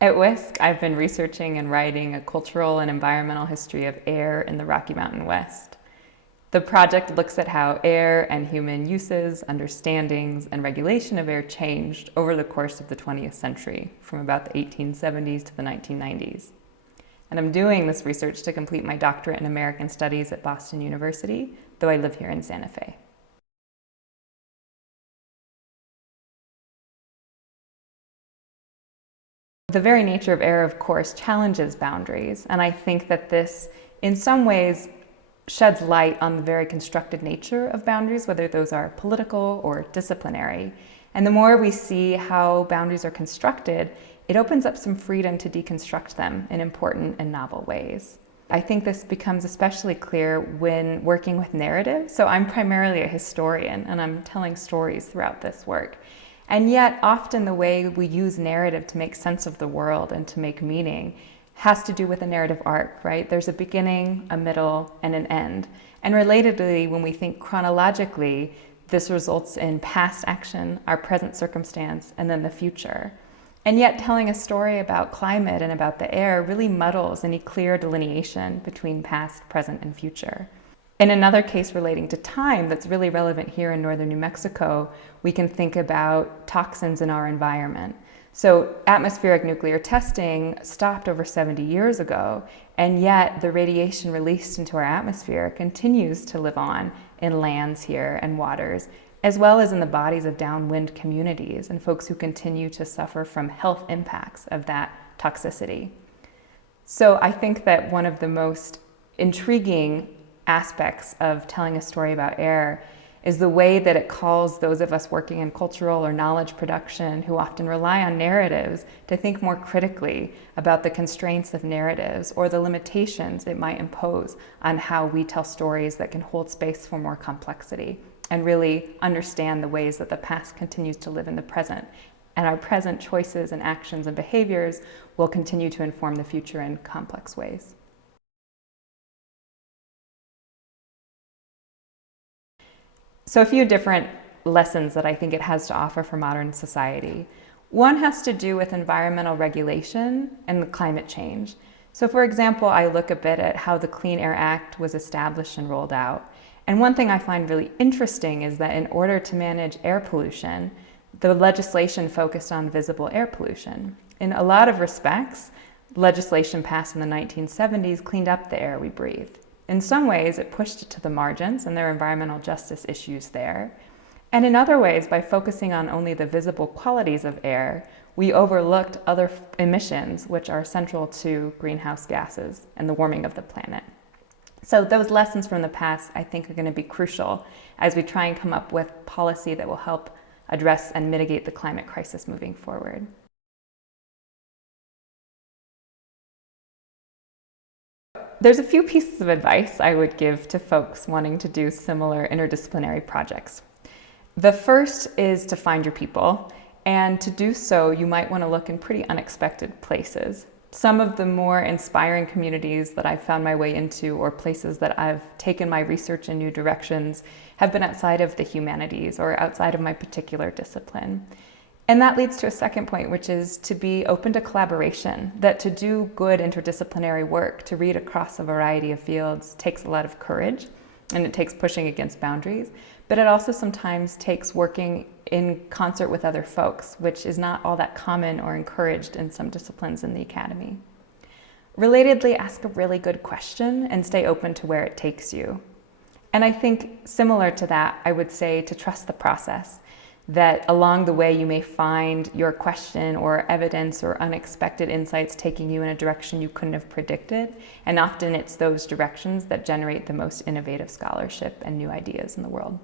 At WISC, I've been researching and writing a cultural and environmental history of air in the Rocky Mountain West. The project looks at how air and human uses, understandings, and regulation of air changed over the course of the 20th century, from about the 1870s to the 1990s. And I'm doing this research to complete my doctorate in American Studies at Boston University, though I live here in Santa Fe. The very nature of air, of course, challenges boundaries, and I think that this, in some ways, sheds light on the very constructed nature of boundaries, whether those are political or disciplinary. And the more we see how boundaries are constructed, it opens up some freedom to deconstruct them in important and novel ways. I think this becomes especially clear when working with narrative. So I'm primarily a historian, and I'm telling stories throughout this work. And yet, often the way we use narrative to make sense of the world and to make meaning has to do with a narrative arc, right? There's a beginning, a middle, and an end. And relatedly, when we think chronologically, this results in past action, our present circumstance, and then the future. And yet, telling a story about climate and about the air really muddles any clear delineation between past, present, and future. In another case relating to time that's really relevant here in northern New Mexico, we can think about toxins in our environment. So atmospheric nuclear testing stopped over 70 years ago, and yet the radiation released into our atmosphere continues to live on in lands here and waters, as well as in the bodies of downwind communities and folks who continue to suffer from health impacts of that toxicity. So I think that one of the most intriguing aspects of telling a story about air is the way that it calls those of us working in cultural or knowledge production who often rely on narratives to think more critically about the constraints of narratives or the limitations it might impose on how we tell stories that can hold space for more complexity and really understand the ways that the past continues to live in the present. And our present choices and actions and behaviors will continue to inform the future in complex ways. So a few different lessons that I think it has to offer for modern society. One has to do with environmental regulation and climate change. So for example, I look a bit at how the Clean Air Act was established and rolled out. And one thing I find really interesting is that in order to manage air pollution, the legislation focused on visible air pollution. In a lot of respects, legislation passed in the 1970s cleaned up the air we breathe. In some ways, it pushed it to the margins, and there are environmental justice issues there. And in other ways, by focusing on only the visible qualities of air, we overlooked other emissions which are central to greenhouse gases and the warming of the planet. So those lessons from the past, I think, are going to be crucial as we try and come up with policy that will help address and mitigate the climate crisis moving forward. There's a few pieces of advice I would give to folks wanting to do similar interdisciplinary projects. The first is to find your people, and to do so, you might want to look in pretty unexpected places. Some of the more inspiring communities that I've found my way into, or places that I've taken my research in new directions, have been outside of the humanities or outside of my particular discipline. And that leads to a second point, which is to be open to collaboration, that to do good interdisciplinary work, to read across a variety of fields, takes a lot of courage, and it takes pushing against boundaries, but it also sometimes takes working in concert with other folks, which is not all that common or encouraged in some disciplines in the academy. Relatedly, ask a really good question and stay open to where it takes you. And I think similar to that, I would say to trust the process, that along the way you may find your question or evidence or unexpected insights taking you in a direction you couldn't have predicted. And often it's those directions that generate the most innovative scholarship and new ideas in the world.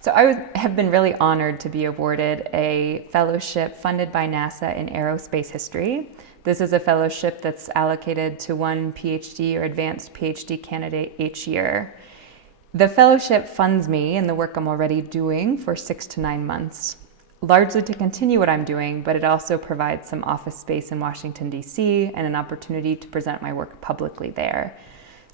So I have been really honored to be awarded a fellowship funded by NASA in aerospace history. This is a fellowship that's allocated to one PhD or advanced PhD candidate each year. The fellowship funds me and the work I'm already doing for 6 to 9 months, largely to continue what I'm doing, but it also provides some office space in Washington, D.C. and an opportunity to present my work publicly there.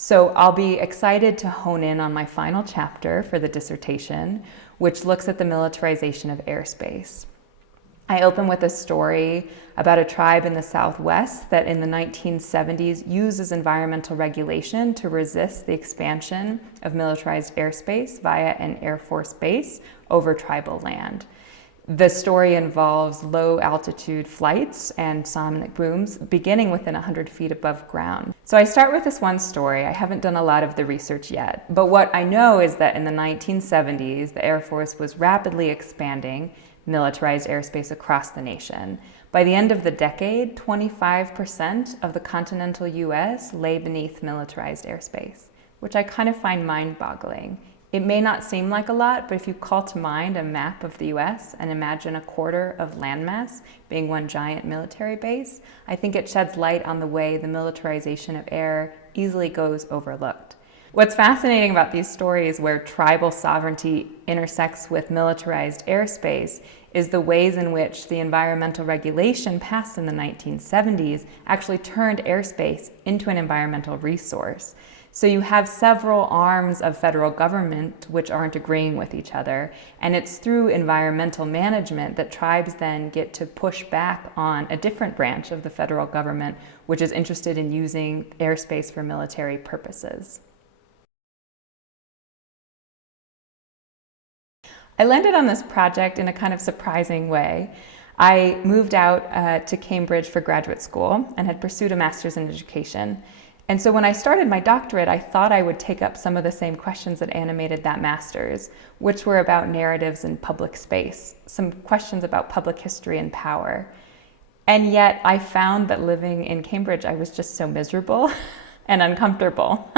So I'll be excited to hone in on my final chapter for the dissertation, which looks at the militarization of airspace. I open with a story about a tribe in the Southwest that in the 1970s uses environmental regulation to resist the expansion of militarized airspace via an Air Force base over tribal land. The story involves low altitude flights and sonic booms beginning within 100 feet above ground. So I start with this one story. I haven't done a lot of the research yet, but what I know is that in the 1970s, the Air Force was rapidly expanding militarized airspace across the nation. By the end of the decade, 25% of the continental US lay beneath militarized airspace, which I kind of find mind-boggling. It may not seem like a lot, but if you call to mind a map of the US and imagine a quarter of landmass being one giant military base, I think it sheds light on the way the militarization of air easily goes overlooked. What's fascinating about these stories where tribal sovereignty intersects with militarized airspace is the ways in which the environmental regulation passed in the 1970s actually turned airspace into an environmental resource. So you have several arms of federal government which aren't agreeing with each other, and it's through environmental management that tribes then get to push back on a different branch of the federal government which is interested in using airspace for military purposes. I landed on this project in a kind of surprising way. I moved out to Cambridge for graduate school and had pursued a master's in education. And so when I started my doctorate, I thought I would take up some of the same questions that animated that master's, which were about narratives in public space, some questions about public history and power. And yet I found that living in Cambridge, I was just so miserable and uncomfortable.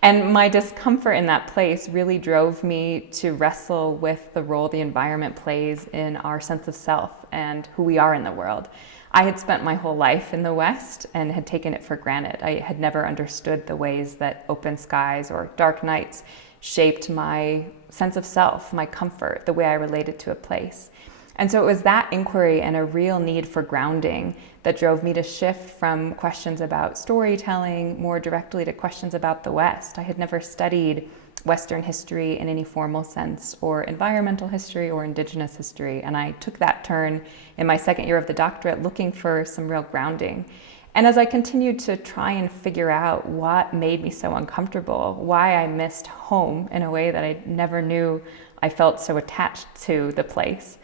And my discomfort in that place really drove me to wrestle with the role the environment plays in our sense of self and who we are in the world. I had spent my whole life in the West and had taken it for granted. I had never understood the ways that open skies or dark nights shaped my sense of self, my comfort, the way I related to a place. And so it was that inquiry and a real need for grounding that drove me to shift from questions about storytelling more directly to questions about the West. I had never studied Western history in any formal sense, or environmental history or indigenous history, and I took that turn in my second year of the doctorate looking for some real grounding. And as I continued to try and figure out what made me so uncomfortable, why I missed home in a way that I never knew I felt so attached to the place,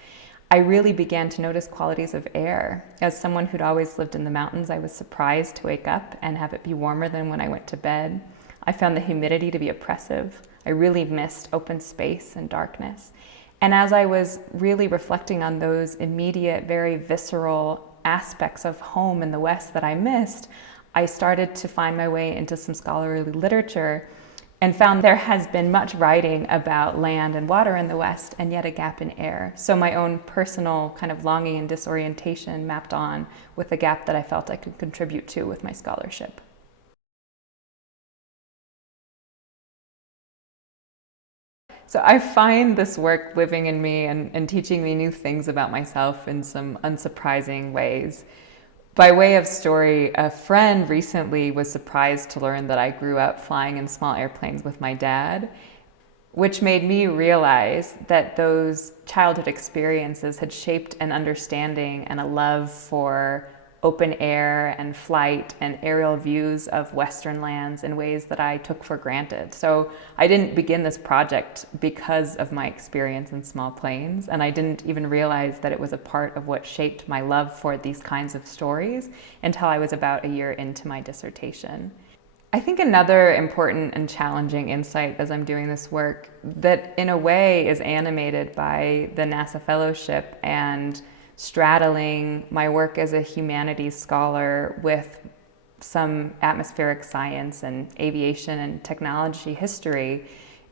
I really began to notice qualities of air. As someone who'd always lived in the mountains, I was surprised to wake up and have it be warmer than when I went to bed. I found the humidity to be oppressive. I really missed open space and darkness. And as I was really reflecting on those immediate, very visceral aspects of home in the West that I missed, I started to find my way into some scholarly literature and found there has been much writing about land and water in the West, and yet a gap in air. So my own personal kind of longing and disorientation mapped on with the gap that I felt I could contribute to with my scholarship. So I find this work living in me and teaching me new things about myself in some unsurprising ways. By way of story, a friend recently was surprised to learn that I grew up flying in small airplanes with my dad, which made me realize that those childhood experiences had shaped an understanding and a love for open air and flight and aerial views of Western lands in ways that I took for granted. So I didn't begin this project because of my experience in small planes, and I didn't even realize that it was a part of what shaped my love for these kinds of stories until I was about a year into my dissertation. I think another important and challenging insight as I'm doing this work that in a way is animated by the NASA fellowship and straddling my work as a humanities scholar with some atmospheric science and aviation and technology history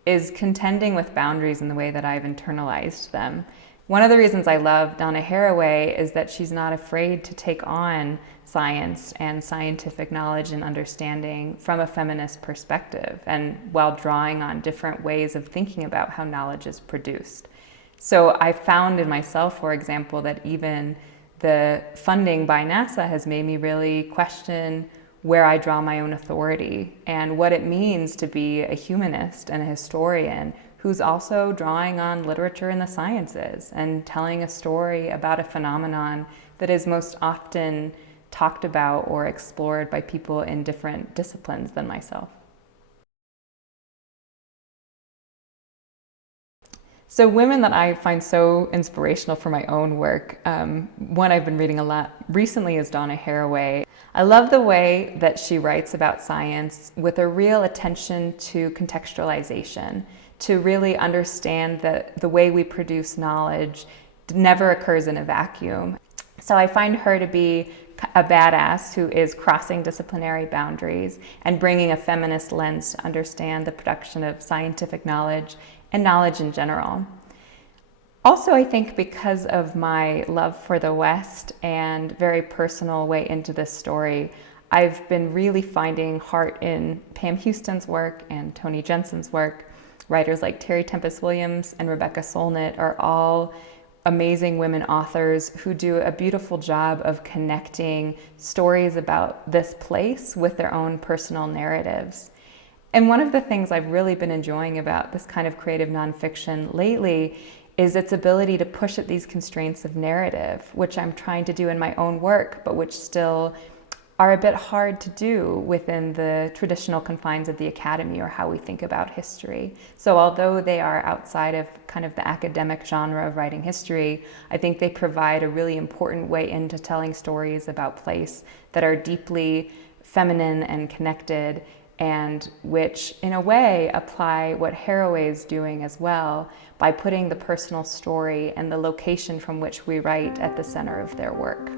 is contending with boundaries in the way that I've internalized them. One of the reasons I love Donna Haraway is that she's not afraid to take on science and scientific knowledge and understanding from a feminist perspective, and while drawing on different ways of thinking about how knowledge is produced. So I found in myself, for example, that even the funding by NASA has made me really question where I draw my own authority and what it means to be a humanist and a historian who's also drawing on literature and the sciences and telling a story about a phenomenon that is most often talked about or explored by people in different disciplines than myself. So women that I find so inspirational for my own work, one I've been reading a lot recently is Donna Haraway. I love the way that she writes about science with a real attention to contextualization, to really understand that the way we produce knowledge never occurs in a vacuum. So I find her to be a badass who is crossing disciplinary boundaries and bringing a feminist lens to understand the production of scientific knowledge and knowledge in general. Also, I think because of my love for the West and very personal way into this story, I've been really finding heart in Pam Houston's work and Toni Jensen's work. Writers like Terry Tempest Williams and Rebecca Solnit are all amazing women authors who do a beautiful job of connecting stories about this place with their own personal narratives. And one of the things I've really been enjoying about this kind of creative nonfiction lately is its ability to push at these constraints of narrative, which I'm trying to do in my own work, but which still are a bit hard to do within the traditional confines of the academy or how we think about history. So although they are outside of kind of the academic genre of writing history, I think they provide a really important way into telling stories about place that are deeply feminine and connected, and which in a way apply what Haraway is doing as well by putting the personal story and the location from which we write at the center of their work.